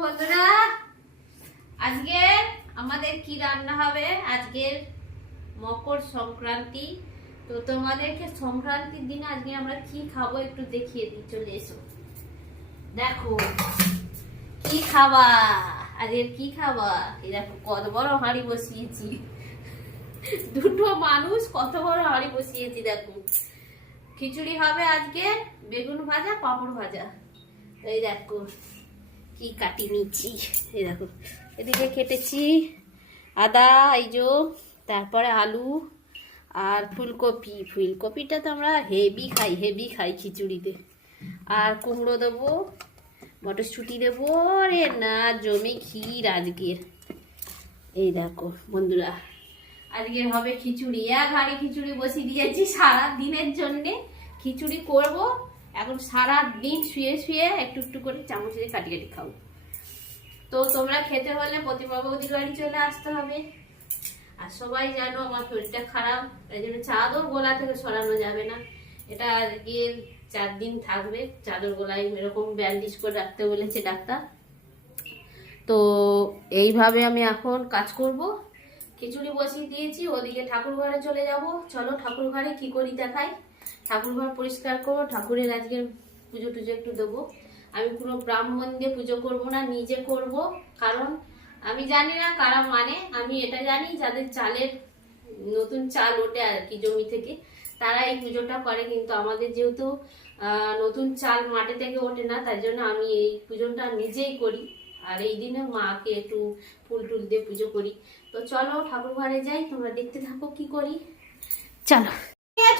বন্ধুরা আজকে আমাদের কি রান্না হবে? আজকের মকর সংক্রান্তি। তো তোমাদেরকে সংক্রান্তির দিনে আজকে আমরা কি খাবো একটু দেখিয়ে দিই। চলে এসো, দেখো কি খাবা। আজকের কি খাবা? এই দেখো কত বড় হাঁড়ি বসিয়েছি, দুটো মানুষ কত বড় হাঁড়ি বসিয়েছি। দেখো খিচুড়ি হবে আজকে, বেগুন ভাজা, পাঁপড় ভাজা। এই দেখো কি কাটি নিচ্ছি। এই দেখো এদিকে কেটেছি আদা, এই যে তারপরে আলু আর ফুলকপি। ফুলকপিটা তো আমরা হেভি খাই খিচুড়িতে। আর কুমড়ো দেবো, মটরশুঁটি দেবো। রে না জমে ক্ষীর আজকের। এই দেখো বন্ধুরা আজকের হবে খিচুড়ি। এক হাঁড়ি খিচুড়ি বসিয়ে দিয়েছি সারা দিনের জন্যে। খিচুড়ি করব এখন, সারা দিন শুয়ে শুয়ে একটু একটু করে চামচ দিয়ে কাটি কাটি খাবো। তো তোমরা খেতে হলে প্রতিমা বৌদির বাড়ি চলে আসতে হবে। আর সবাই জানো আমার শরীরটা খারাপ, এই জন্য চাদর গোলা থেকে সরানো যাবে না। এটা আজকে 4 দিন থাকবে চাদর গোলায়, এরকম ব্যান্ডেজ করে রাখতে বলেছে ডাক্তার। তো এইভাবে আমি এখন কাজ করব। খিচুড়ি বসিয়ে দিয়েছি, ওদিকে ঠাকুর ঘরে চলে যাব। চলো ঠাকুর ঘরে কি করি দেখাই। ঠাকুর ঘর পরিষ্কার করবো, ঠাকুরের আজকে পুজো টুজো একটু দেবো। আমি পুরো ব্রাহ্মণ দিয়ে পুজো করবো না, নিজে করব। কারণ আমি জানি না কারা মানে, আমি এটা জানি যাদের চালের নতুন চাল ওঠে আর কি জমি থেকে, তারা এই পুজোটা করে। কিন্তু আমাদের যেহেতু নতুন চাল মাঠে থেকে ওঠে না, তার জন্য আমি এই পুজোটা নিজেই করি। আর এই দিনে মাকে একটু ফুল টুল দিয়ে পুজো করি। তো চলো ঠাকুর ঘরে যাই, তোমরা দেখতে থাকো কি করি। চলো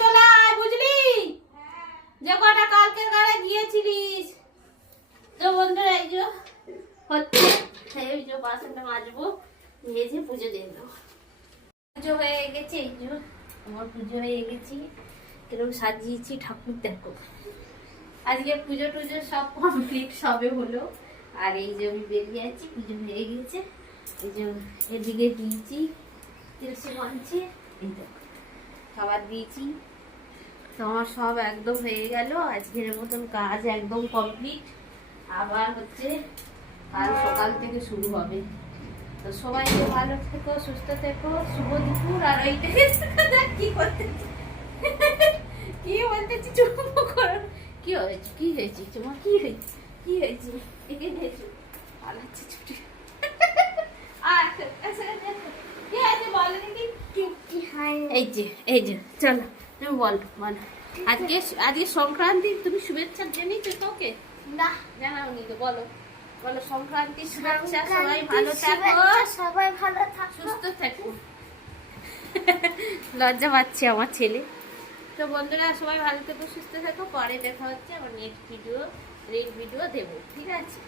চলে আয়, বুঝলি? যে কটা কালকের গাড়ে গিয়েছিলিস। তো বন্ধুরা এই যে হচ্ছে, এই যে বাসনটা মাজবো, মেজে পুজো দিয়ে দেবো। পুজো হয়ে গেছে, এই যে আমার পুজো হয়ে গেছি। এরকম সাজিয়েছি ঠাকুর, দেখো আজকে পুজো টুজো সব কমপ্লিট সবে হলো। আর এই যে আমি বেরিয়ে আছি, পুজো হয়ে গেছে। এই যে এদিকে দিয়েছি তুলসী মঞ্চে, এই দেখো খাবার দিয়েছি। তো আমার সব একদম হয়ে গেল, আজকের মতন কাজ একদম কমপ্লিট। আবার হচ্ছে কাল সকাল থেকে শুরু হবে। তো সবাই ভালো থেকো, সুস্থ থেকো, শুভ দুপুর। আর ওইটা কি করতেছি, কি বলতেছি, চুপ করো। কি হয়েছে, কি হয়েছে তোমার, কি হয়েছে, কি হয়েছে? একে হয়েছে পালাচ্ছে ছুটি। এই যে এই যে চলো তুমি বলো বলো। আজকে আজকে সংক্রান্তি, তুমি শুভেচ্ছা জেনেছো তোকে? না জানাওনি তো, বলো বলো সংক্রান্তি শুভেচ্ছা। সবাই ভালো থাকো, সবাই ভালো থাকো, সুস্থ থাকো। লজ্জা পাচ্ছে আমার ছেলে। তো বন্ধুরা সবাই ভালো থেকো, সুস্থ থাকো। পরে দেখা হচ্ছে আমার নেক্সট ভিডিও দেবো, ঠিক আছে?